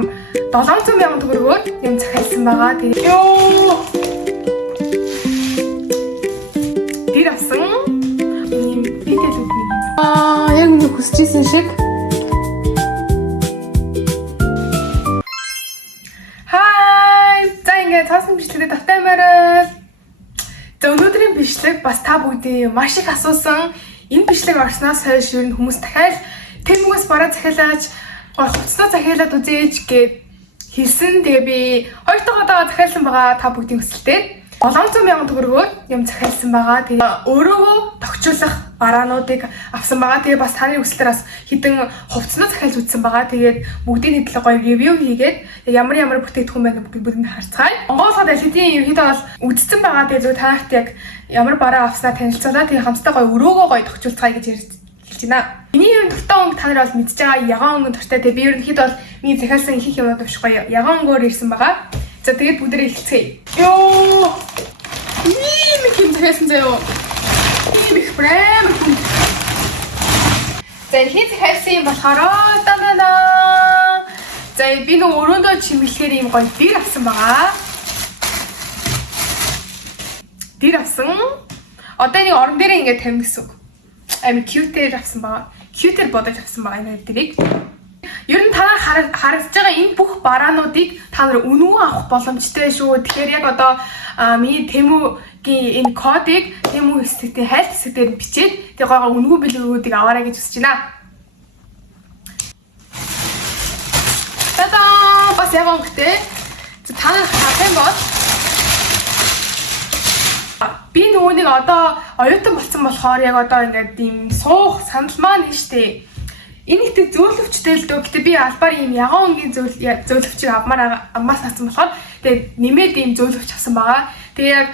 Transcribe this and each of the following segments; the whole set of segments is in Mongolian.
700,000 төгрөгөөр юм захиалсан байгаа. Тэгээ ёо. Тэр авсан. Ийм битэл үгний. Яг нэг хүсчихсэн шиг. Цаасан бичлэгээ татаймаарай. За өнөөдрийн бичлэг бас та бүгдийн маш их асуусан. Энэ бичлэг орсноос хойш ер нь хүмүүс дахиад тэрмгээс бараа захиалаач, голцноо захиалаад үзээч гэд хэлсэн. Тэгээ би хоёр дахь удаа захиалсан байгаа та бүгдийн хүсэлтэд 700,000 төгрөгөөр юм захиалсан байгаа. Тэгээ өөрөөгөө тохижуулах бараануудыг авсан байгаа. Тэгээ бас таны хүслээр бас хідэн хувцсноо захиалж үзсэн байгаа. Тэгээд бүгдийн хэдлэг гоё ревю хийгээд ямар бүтээгдэхүүн байна бүгдийг харцгаая. Монголд алидийн ерөнхийдөө бол үзсэн байгаа. Тэгээ зөв танахт яг ямар бараа авснаа танилцуулаад тэгээ хамтдаа гоё өрөөгөө гоё тохижуулцгаая гэж хэлж байна. Миний ер нь дуртай өнгө та нар бол мэдж байгаа. Ягаан өнгө дуртай. Тэгээ би ерөнхийдөө бол миний захиалсан их юмнууд авчих гоё ягаан өнгөөр ирсэн байгаа. За тэгээд бүгдээ эхэлцгээе. Ёо. Ийм их юм захиалсан заяо. Ийм их брэм. За ихний захиалсан юм болохоор данана. За би нөгөө өрөөндөө чимэглэхээр ийм гоё дэр авсан байгаа. Дэр авсан. Одоо нэг орон дээрээ ингээд тавина гэсэн үг. Амин cute-ээр авсан байгаа. Cute-ээр бодож авсан байгаа энэ дэрийг. Ер нь та харагдаж байгаа энэ бүх бараануудыг та нар үнэн авах боломжтой шүү. Тэгэхээр яг одоо миний Тэмүгийн энэ кодыг Тэмү хэсэгтээ хайлт хэсэгтээр бичээд тэгээ гойгоо үнгүй билгүүдийг аваарай гэж хүсэж байна. Тадаа! Бас яг өнгөтэй. Та нар харах юм бол би нөгөө нэг одоо оюутан болсон болохоор яг одоо ингээд ийм суух санал маань нь штэ. Энэ ихтэй зөөлөвчтэй л дөө. Гэтэ би албаар ийм ягаан өнгийн зөөлөвчийг аммаас авсан болохоор тэгээ нэмээд ийм зөөлөвч авсан байгаа. Тэгээ яг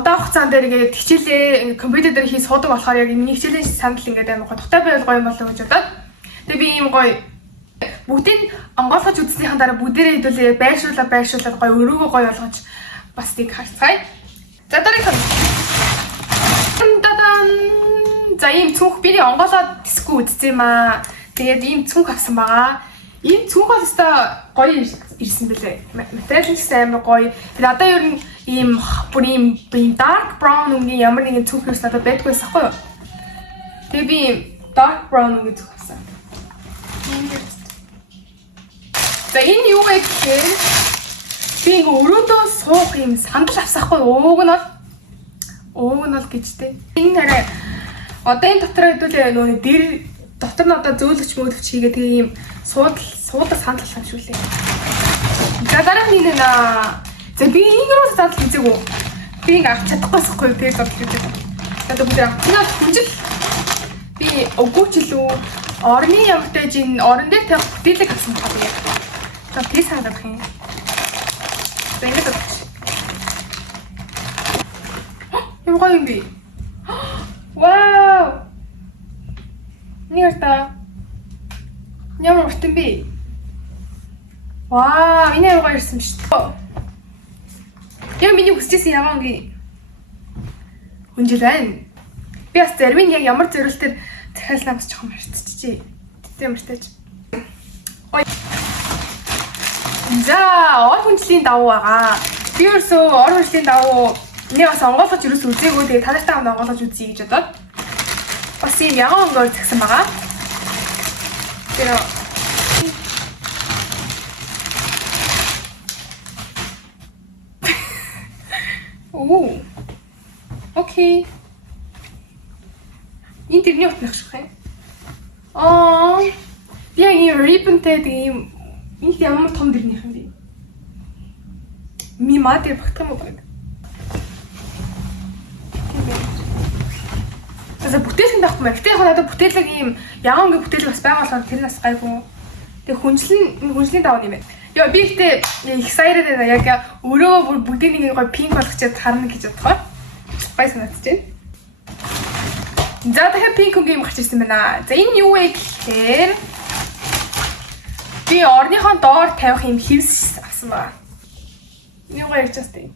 удаан хугацаанд дээр ингээд хичээлээ компьютер дээр хийж суудаг болохоор яг миний хичээлийн санал ингээд амар гоё тухтай байвал гоё юм болоо гэж бодоод тэгээ би ийм гоё бүгдийг онгойлгож үзснийхэн дараа бүгдээрээ хэдүүлээ байршуулаад гоё өрөөгөө гоё болгож бас тийг харцгаая. За дараагийн за ийм цүнх биний онгоолоод дисгүй үзсэн юм аа. Тэгээд ийм цүнх авсан байгаа. Энэ цүнх бол өстой гоё ирсэн бэлээ. Материал нь амар гоё. Тэгээд одоо ер нь ийм бүр ийм dark brown өнгийн ямар нэгэн цүнх юус надад байдгүй байсан хгүй юу? Тэгээд би dark brown өнгийн цүнх авсан. За энэ юу вэ гэхээр би өрөөдөө суух ийм сандал авсан хгүй юу? Ууг нь бол гэжтэй. Энэ хараа одоо энэ дотроо хэдүүлээ нөгөө дэр дотор нь одоо зөөлөгч мөөлөгч хийгээ тэгээ ийм суудаг сандал юм шүү лээ. За дараах нь нэ. За би ингэрүү сандал хийзэгүү. Би ингэ авч чадахгүйсэхгүй тэгээ сандал хийдэг. Одоо бүгд авчихнаа хүнжил. Би өгөөч илүү орны ямартай жин орон дээр тавих бүтээлэг авсан байгаа би. За тий санагдах юм. За ингэ авчих. Юм гоё юм би. Вау! Нэрта. Ямар уртан би. Вау, энэ гоё ирсэн шүү дээ. Яг миний хүсчихсэн ягаангийн хүнжил байна. Би бас зарим нь яг ямар зориултаар захиалнаа бас жоохон марцчихжээ. Тэт ямартайч. Ой. За, ор хүнжлийн давуу байгаа. Би ерөөсөө ор хүнжлийн давуу энэ бас онгойлгож юус үзээгүй. Тэгээ та нартай онгойлгож үзье гэж бодоод бас ийм ягаан өнгөөр загсан байгаа. Тэр оо. Окей. Энэ тэрний утгах шиг юм. Би яг ийм ribbon-тэй ийм энэ ямар том дэрнийх юм бэ? Ми матер багтах юм байна. За бүтээлхэн таахгүй мэн. Гэтэ яг надад бүтээлэг ийм ягаан өнгийн бүтээлэг бас байгаа болохоор тэр нас гайгүй. Тэгээ хүнжлийн даваа юм байна. Йоо би ихтэй excited байна. Яг өөрөө бүгдийг нэг гоё пинк болгочоод харна гэж бодохоор. Бай санагдаж байна. За дахиад пинк өнгийн гарч ирсэн байна. За энэ юу вэ гэхээр би орныхон доор тавих юм хевс авсан байна. Юу гоё ярьж байна.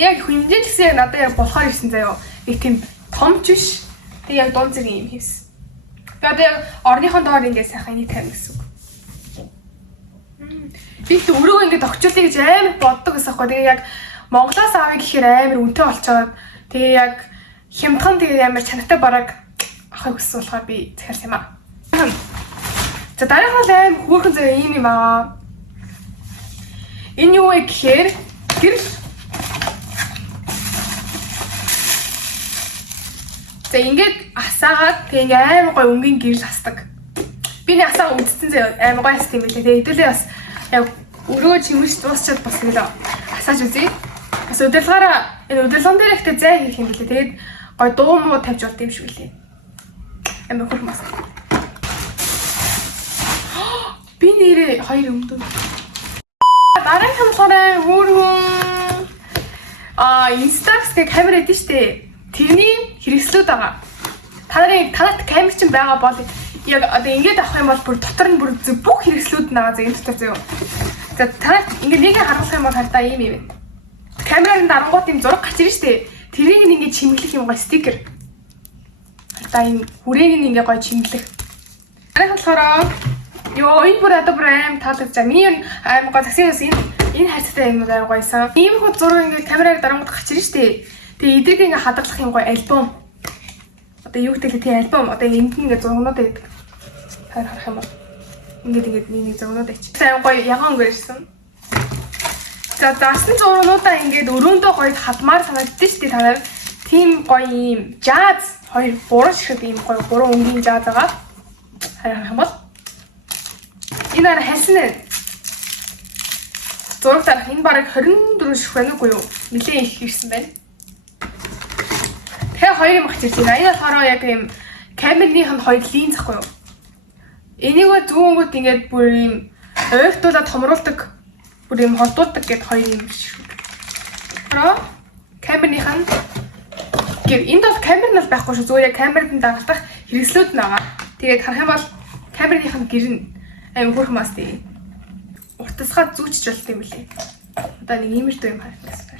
Яг хэмжээ гэсэн яг надад яг болохоор ирсэн заяо. Нэг тийм томч биш. Тэг яг дунд зэрэг юм хийсэн. Би одоо яг орныхон доор ингэ сайхан энийг тавина гэсэн үг. Би ч өөрөө ингээд огчлаа гэж амар боддог гэсэн хэрэг. Тэгээ яг Монголоос авъя гэхээр амар үнэтэй болцоод тэгээ яг хямдхан тэгээ амар чанартай бараг авахыг хүссэн болохоор би захиалсан юм аа. За дараагаар аим хөөрхөн зэрэг юм аа. Энэ юу вэ гэхээр гэрэл. За ингээд асаагаад тэгээ амар гой өнгийн гэрэл асдаг. Би нэг асаа үдцсэн зэ амар гой аст юм билээ. Тэгээ хэдүүлээ бас яг өрөө чимэрч дуусчаад бас нэг л асааж үзье. Бас удирдлагаараа энэ удирдлагын дээр ихтэй зай хийх юм билээ. Тэгээд гой дуу муу тавьж болт юм шиг үлээ. Амар хурмас. Би нэрээ хоёр өмдөө. Дараагийн болохоор өөрхөн Instax гэх камер эдэн штэ. Тэрний хэрэгслүүд байгаа. Танад камер чинь байгаа бол яг одоо ингэж авах юм бол бүр дотор нь бүр бүх хэрэгслүүд байгаа зэ энэ дотор зөө. За танад ингэ нэг харуулах юм бол хальтаа ийм юм. Камерын дарангууд юм зураг гарч ирж штэ. Тэрийг нь ингэ чимэглэх юм гой стикер. Хальтаа ийм хүрээг нь ингэ гой чимэглэх. Дараагийн болохоор ёо энэ бүр одоо бүр аим таалагдж байгаа. Миний аим гоо таксиас энэ хайцтай юм аа гоёсан. Ийм хөө зураг ингэ камераар дарангууд гарч ирж штэ. Тэгээ эдрийг ингээ хадгалах юм гоё альбом. Одоо юу гэдэг тийм альбом. Одоо энд ингээ зургнууд байдаг. Харах юм бол. Ингээд нэг зургнууд ачиж. Сайн гоё ягаан өнгөрсөн. За даасан зургнуудаа ингээд өрөөндөө гоё хадмаар санагддаг шүү дээ танаар. Тийм гоё юм жаз хоёр гурван шиг ийм гоё гурван өнгийн жаз байгаа. Харах юм бол. Энэ арай хайсан ээ. Зураг дарах энэ бараг 24 ших байна уу юу? Нилээн их ирсэн байна. Тэгээ хоёр юм гарч ирж байна. Энэ болохоор яг юм камерных нь хоёр линз ахгүй юу? Энийг зүүнгүүд ингээд бүр юм ойртуулаад томруулдаг, бүр юм холдуулдаг гэд хоёр юм шүү. Про камерных нь гэр энд бол камер нь байхгүй шүү. Зүгээр яг камерын дагалдах хэрэгслүүд нь байгаа. Тэгээд харах юм бол камерных нь гэр нь аим хөрх мас тий. Уртасгаа зүүчж болт юм билээ. Одоо нэг иймэрхүү юм харагдсан.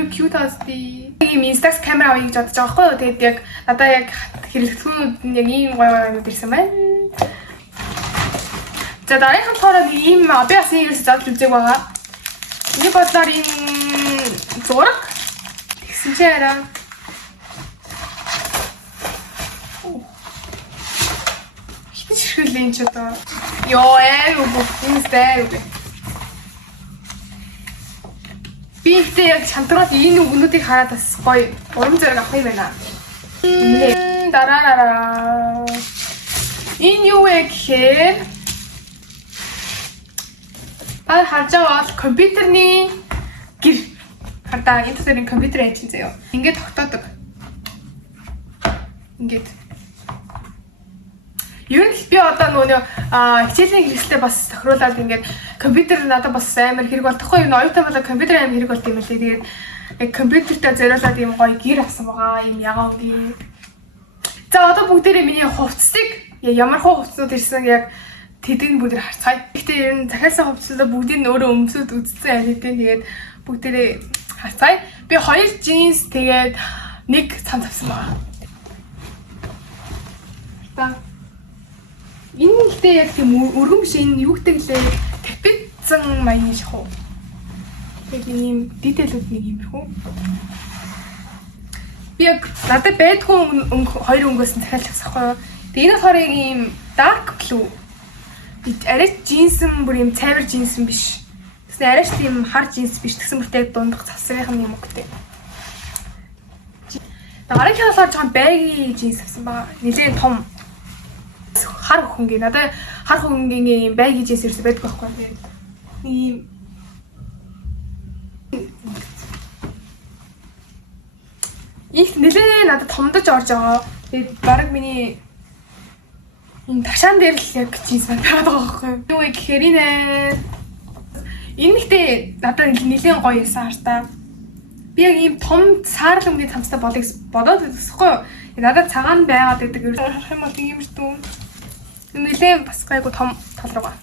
I'm cute as the. Ийм Instax камера авъя гэж бодож байгаа байхгүй юу? Тэгээд яг надаа яг хэрэглэгчнүүд нь яг ийм гоё ирсэн байна. За дараагийн болохоор ийм би бас нэгээс зодж үзег байгаа. Миний бодлоор энэ зураг тэгсэн чи арай хитэн ширхэлэн ч одоо ёо бүгднэстэй үү. Би ихтэй яг шантраад энэ өгнүүдийг хараад бас гоё урам зориг авах юм байна. Дараараа. Энэ юу вэ гэхээр баа харж байгаа бол компьютерний гэр хардаа энэ төрлийн компьютер ажил заяа. Ингээд тогтоодог. Ингээд. Юу л би одоо нөгөө хичээлийн хэрэгсэлтэй бас тохируулаад ингээд компьютер надад бас амар хэрэг болтохгүй юу? Оюутан болоо компьютер амар хэрэг болт юм лээ. Тэгээд яг компьютертэй зориулаад юм гоё гэр авсан байгаа. Ийм ягаан гэр. За одоо бүгдээрээ миний хувцсыг ямар хуу хувцсууд ирсэн яг тэдний бүгд харцгаая. Гэхдээ ер нь захиалсан хувцсуудаа бүгдийг нь өөрөө өмсөд үзсэн аль хэдийн тэгээд бүгдээрээ харцгаая. Би 2 джинс тэгээд 1 цам тавьсан байгаа. Та энэ ихтэй яг тийм өргөн биш энэ юу гэдэг лээ тапицсан маягийн шахуу. Яг ийм детейлүүд нэг юм хөө. Би яг надад байдгүй хоёр өнгөөс нь захиалж авсахгүй юу. Тэгээ энэ болохоор яг ийм dark blue. Арай джинсэн бүр ийм цайвар джинсэн биш. Тэсний арайч тийм хар джинс биш. Тэгсэн мөртэй дундах завсрын юм өгтэй. Дараагийн болохоор жоохон байги джинс авсан баа. Нилээн том хар хөнгөө надад хар хөнгөний байги джинс ирсэн байдаг байхгүй тийм. Ийм их нэлээ надад томдож орж байгаа. Тэгээд баг миний энэ ташаан дээр л яг джинс байгаад байгаа байхгүй юу? Юу гэхээр энэ ихтэй надад нэлээд гоё юмсан хартаа. Би яг ийм том саарл өнгөний цамцтай болыг бодоод үзэхгүй юу? Надад цагаан байгаад гэдэг юм харах юм бол тийм шүү. Нэлээд бас гайгүй том тал руугаа.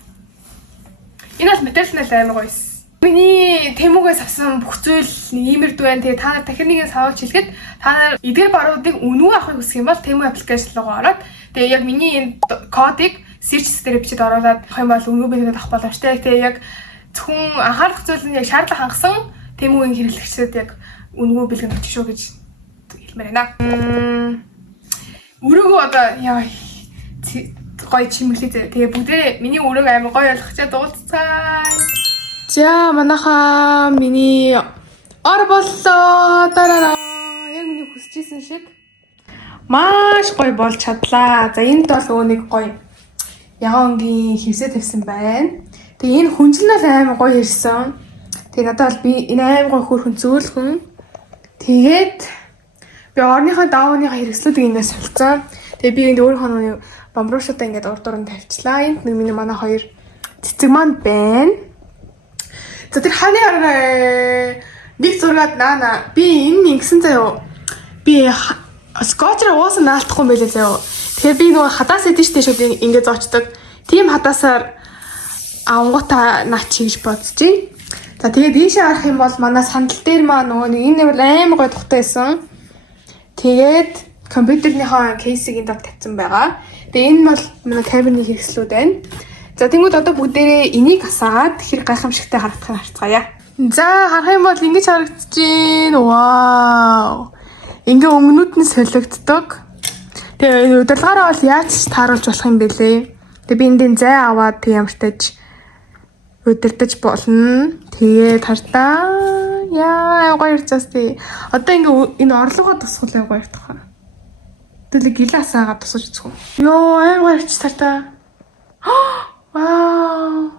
Энэ бол материал амар гоё юмсан. Миний Тэмүгээс авсан бүх зүйл иймэрдүү байна. Тэгээ та нар дахин нэгэн савуулж хэлэхэд та нар эдгээр баруудыг үнэн авахыг хүсэх юм бол Тэмү аппликейшн руу ороод тэгээ яг миний энэ кодыг search дээр бичиж оруулаад авах юм бол өнгөө бэлгээд авах боломжтой. Тэгээ яг зөвхөн анхаарах зүйл нь яг шаардлага хангасан Тэмүгийн хэрэглэгчдэд яг өнгөө бэлгэн өгч шүү гэж хэлмээр байна. Өрөөгөө одоо яа гоё чимэглээ. Тэгээ бүгдээ миний өрөөг амар гоё болгочоо дуулцгаая. За манайхаа миний ор боллоо. Тарараа. Яг миний хүсчихсэн шиг маш гоё болж чадлаа. За энд бол өө нэг гоё ягаангийн хевсээ тавьсан байна. Тэгээ энэ хүнжил нь амар гоё ирсэн. Тэгээ надад бол би энэ амар гоё хөрхөн зөөлхөн. Тэгээд би орныхоо даавныхаа хэрэгслүүдийг инээс солилцсон. Тэгээ би энд өөрийнхөө нэг бамбруушуудаа ингээд урд дуранд тавьчлаа. Энд нэг миний манай хоёр цэцэг маань байна. За тэр ханы арга нэг зургаад наана. Би энэ ингэсэн заяо. Би скотчроо уусан наалтахгүй юм байлээ заяо. Тэгэхээр би нөгөө хадаас идэв штэ шууд ингээд зоочдөг. Тим хадаасаар авангуудаа наач гэж бодож байна. За тэгээд ийшээ харах юм бол манай сандал дээр маа нөгөө нэг энэ бол амар гоё тухтай байсан. Тэгээд компьютерийнхаа кейсийг энд тавьсан байгаа. Тэгээ энэ бол манай камерны хэрэгслүүд байна. За тэнгууд одоо бүгдээрээ энийг асаагаад хэр гайхамшигтай харагдахыг харцгаая. За харах юм бол ингэж харагдаж байна. Вау. Ингээ өмнөд нь солигддог. Тэгээ удирдлагаараа бол яаж тааруулж болох юм бэ лээ. Тэгээ би эндийн зай аваад тэг ямартаж удирдах болно. Тэгээд хартаа яа гоё ирцээстэй. Одоо ингээ энэ орлогоо тусгал гоё иртах. Тэгэлэг гилээ асаагаад тусаж үзэх үү. Йоо амар гоё ирч тартаа. Вау.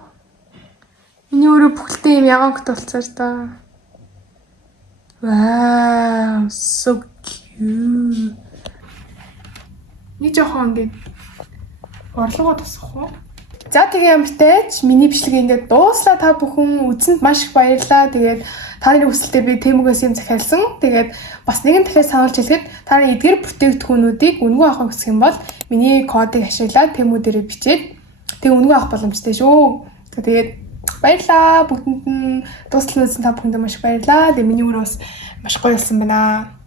Миний өөрөө бүхэлдээ юм ягаант болцоор та. Вау, so cute. Нэг жоохон ингээд орлогоо тусах уу? За тэгээ ямартай ч миний бичлэг ингээд дууслаа та бүхэн үзсэнд маш их баярлалаа. Тэгээд таны хүсэлтэд би Тэмүгээс юм захиалсан. Тэгээд бас нэгэн дахиад сануулж хэлэхэд таны эдгээр бүтээгдэхүүнүүдийг үнэгүй авах хүсэх юм бол миний кодыг ашиглаад Тэмү дээрээ бичээд тэг үнэгүй авах боломжтой шүү. Тэгээд баярлалаа. Бүгдэнд нь дуустал үзсэн та бүхэнд маш их баярлалаа. Тэгээд миний өрөөс маш гоё болсон байна.